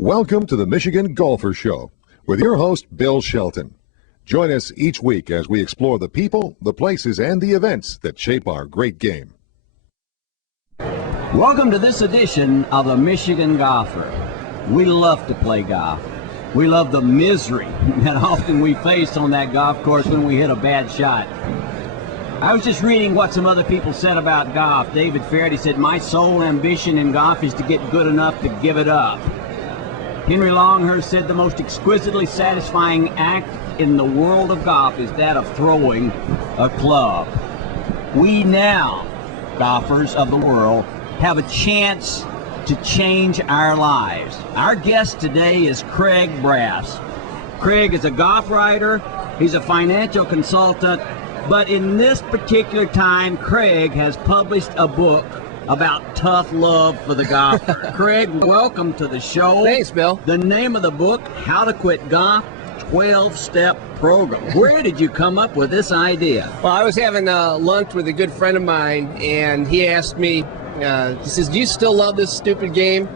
Welcome to the Michigan Golfer Show with your host, Bill Shelton. Join us each week as we explore the people, the places, and the events that shape our great game. Welcome to this edition of the Michigan Golfer. We love to play golf. We love the misery that often we face on that golf course when we hit a bad shot. I was just reading what some other people said about golf. David Faraday said, "My sole ambition in golf is to get good enough to give it up." Henry Longhurst said, "The most exquisitely satisfying act in the world of golf is that of throwing a club." We now, golfers of the world, have a chance to change our lives. Our guest today is Craig Brass. Craig is a golf writer, he's a financial consultant, but in this particular time, Craig has published a book about tough love for the golfer. Craig, welcome to the show. Thanks, Bill. The name of the book, How to Quit Golf, 12-Step Program. Where did you come up with this idea? Well, I was having lunch with a good friend of mine, and he asked me, he says, "Do you still love this stupid game?"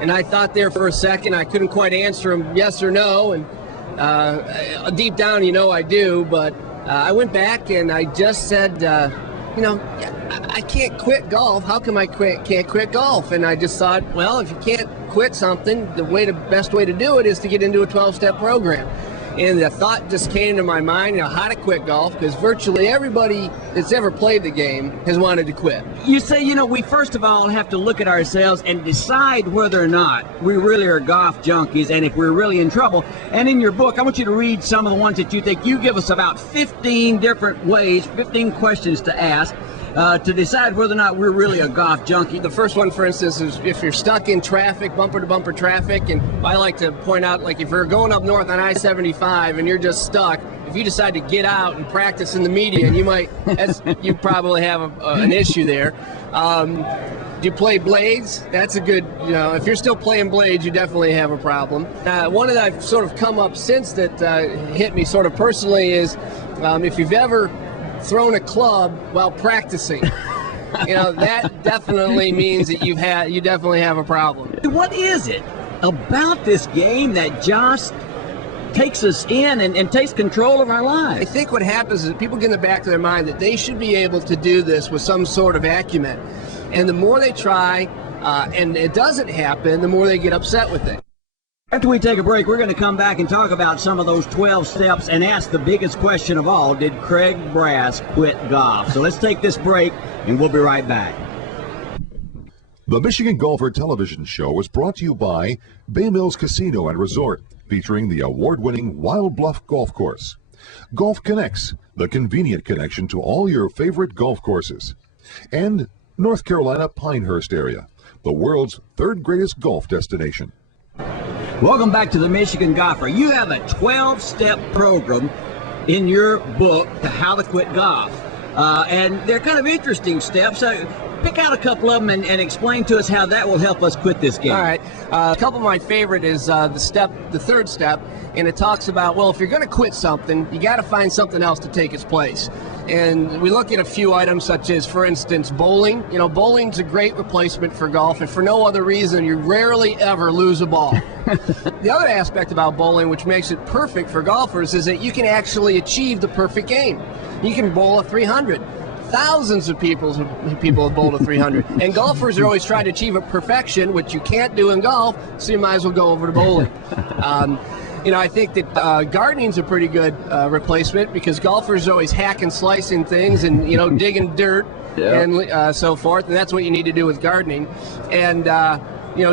And I thought there for a second. I couldn't quite answer him yes or no, and deep down, I do, but I went back and I just said, I can't quit golf. How come I can't quit golf? And I just thought, well, if you can't quit something, the best way to do it is to get into a 12-step program. And the thought just came to my mind, how to quit golf, because virtually everybody that's ever played the game has wanted to quit. You say, we first of all have to look at ourselves and decide whether or not we really are golf junkies and if we're really in trouble. And in your book, I want you to read some of the ones that you think. You give us about 15 different ways, 15 questions to ask to decide whether or not we're really a golf junkie. The first one, for instance, is if you're stuck in traffic, bumper-to-bumper traffic, and I like to point out, like if you're going up north on I-75 and you're just stuck, if you decide to get out and practice in the median, you probably have an issue there. Do you play blades? That's a good, if you're still playing blades, you definitely have a problem. One that I've sort of come up since that hit me sort of personally is if you've ever thrown a club while practicing, that definitely means that you definitely have a problem. What is it about this game that just takes us in and takes control of our lives? I think what happens is people get in the back of their mind that they should be able to do this with some sort of acumen. And the more they try and it doesn't happen, the more they get upset with it. After we take a break, we're going to come back and talk about some of those 12 steps and ask the biggest question of all, did Craig Brass quit golf? So let's take this break, and we'll be right back. The Michigan Golfer television show is brought to you by Bay Mills Casino and Resort, featuring the award-winning Wild Bluff Golf Course. Golf Connects, the convenient connection to all your favorite golf courses. And North Carolina Pinehurst area, the world's third greatest golf destination. Welcome back to the Michigan Golfer. You have a 12-step program in your book, How to Quit Golf. And they're kind of interesting steps. Pick out a couple of them and explain to us how that will help us quit this game. All right. A couple of my favorite is the third step, and it talks about, well, if you're going to quit something, you got to find something else to take its place. And we look at a few items such as, for instance, bowling. Bowling's a great replacement for golf, and for no other reason, you rarely ever lose a ball. The other aspect about bowling, which makes it perfect for golfers, is that you can actually achieve the perfect game. You can bowl a 300. Thousands of people have bowled a 300. And golfers are always trying to achieve a perfection, which you can't do in golf, so you might as well go over to bowling. I think that gardening's a pretty good replacement, because golfers are always hacking, slicing things and, digging dirt and so forth. And that's what you need to do with gardening. And,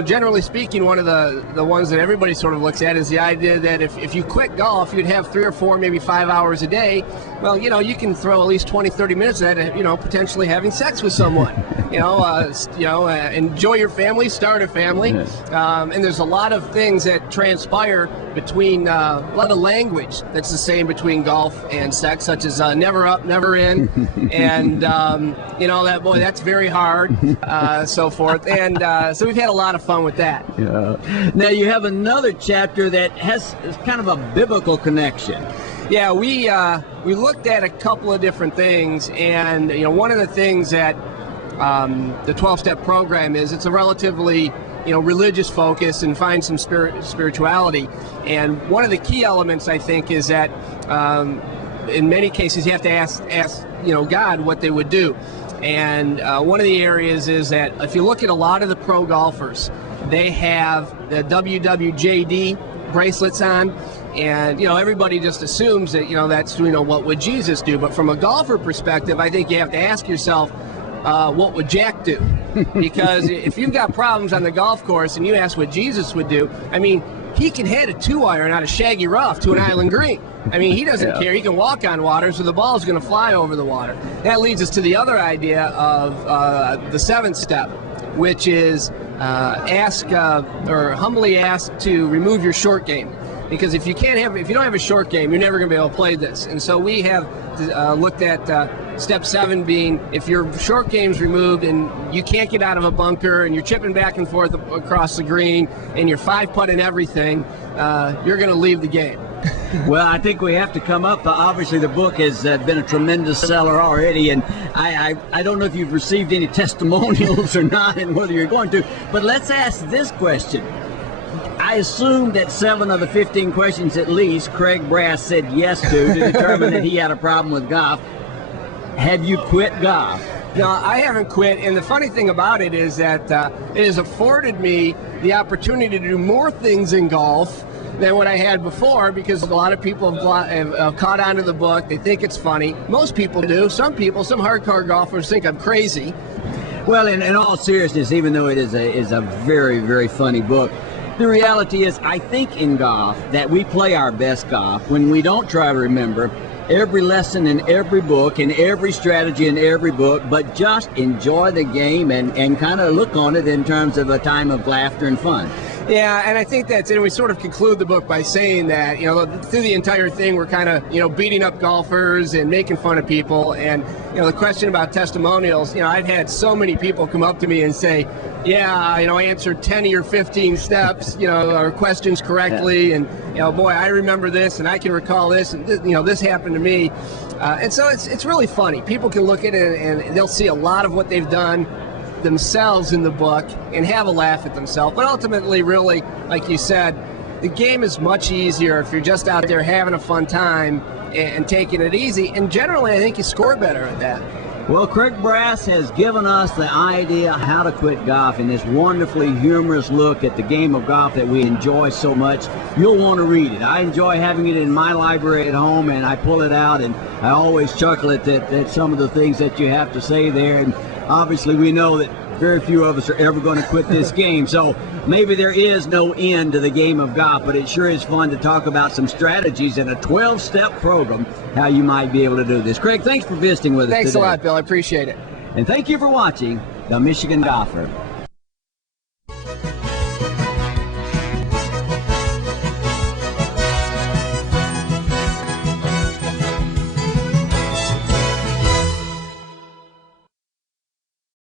generally speaking, one of the ones that everybody sort of looks at is the idea that if you quit golf, you'd have 3 or 4, maybe 5 hours a day. Well, you can throw at least 20, 30 minutes at it, potentially having sex with someone. Enjoy your family, start a family. And there's a lot of things that transpire between, a lot of language that's the same between golf and sex, such as never up, never in. And, that's very hard, so forth. And so we've had a lot of fun with that. Yeah. Now you have another chapter that has kind of a biblical connection. Yeah, we looked at a couple of different things, and one of the things that the 12-step program is, it's a relatively religious focus and find some spirituality. And one of the key elements, I think, is that in many cases you have to ask God what they would do. And one of the areas is that if you look at a lot of the pro golfers, they have the WWJD bracelets on, and everybody just assumes that that's what would Jesus do. But from a golfer perspective, I think you have to ask yourself, what would Jack do? Because if you've got problems on the golf course and you ask what Jesus would do, I mean, he can hit a 2-iron out of shaggy rough to an island green. I mean, he doesn't care. He can walk on water, so the ball's going to fly over the water. That leads us to the other idea of the 7th step, which is humbly ask to remove your short game. Because if you don't have a short game, you're never going to be able to play this. And so we have looked at step 7 being, if your short game's removed and you can't get out of a bunker and you're chipping back and forth across the green and you're 5-putting everything, you're going to leave the game. Well, I think we have to come up. Obviously, the book has been a tremendous seller already, and I don't know if you've received any testimonials or not, and whether you're going to. But let's ask this question. I assume that 7 of the 15 questions at least Craig Brass said yes to determine that he had a problem with golf. Have you quit golf? No, I haven't quit, and the funny thing about it is that it has afforded me the opportunity to do more things in golf than what I had before, because a lot of people have caught on to the book. They think it's funny. Most people do. Some hardcore golfers think I'm crazy. Well, in all seriousness, even though it is a very, very funny book, the reality is, I think in golf that we play our best golf when we don't try to remember every lesson in every book and every strategy in every book, but just enjoy the game and kind of look on it in terms of a time of laughter and fun. Yeah, and I think that's it. And we sort of conclude the book by saying that, through the entire thing, we're kind of, beating up golfers and making fun of people. And, the question about testimonials, I've had so many people come up to me and say, I answered 10 of your 15 steps, or questions correctly. And, boy, I remember this and I can recall this, and, this happened to me. And so it's really funny. People can look at it and they'll see a lot of what they've done themselves in the book and have a laugh at themselves. But ultimately, really, like you said, the game is much easier if you're just out there having a fun time and taking it easy. And generally, I think you score better at that. Well, Craig Brass has given us the idea how to quit golf in this wonderfully humorous look at the game of golf that we enjoy so much. You'll want to read it. I enjoy having it in my library at home, and I pull it out, and I always chuckle at some of the things that you have to say there. And obviously, we know that very few of us are ever going to quit this game, so maybe there is no end to the game of golf, but it sure is fun to talk about some strategies in a 12-step program, how you might be able to do this. Craig, thanks for visiting with us today. Thanks a lot, Bill. I appreciate it. And thank you for watching The Michigan Golfer.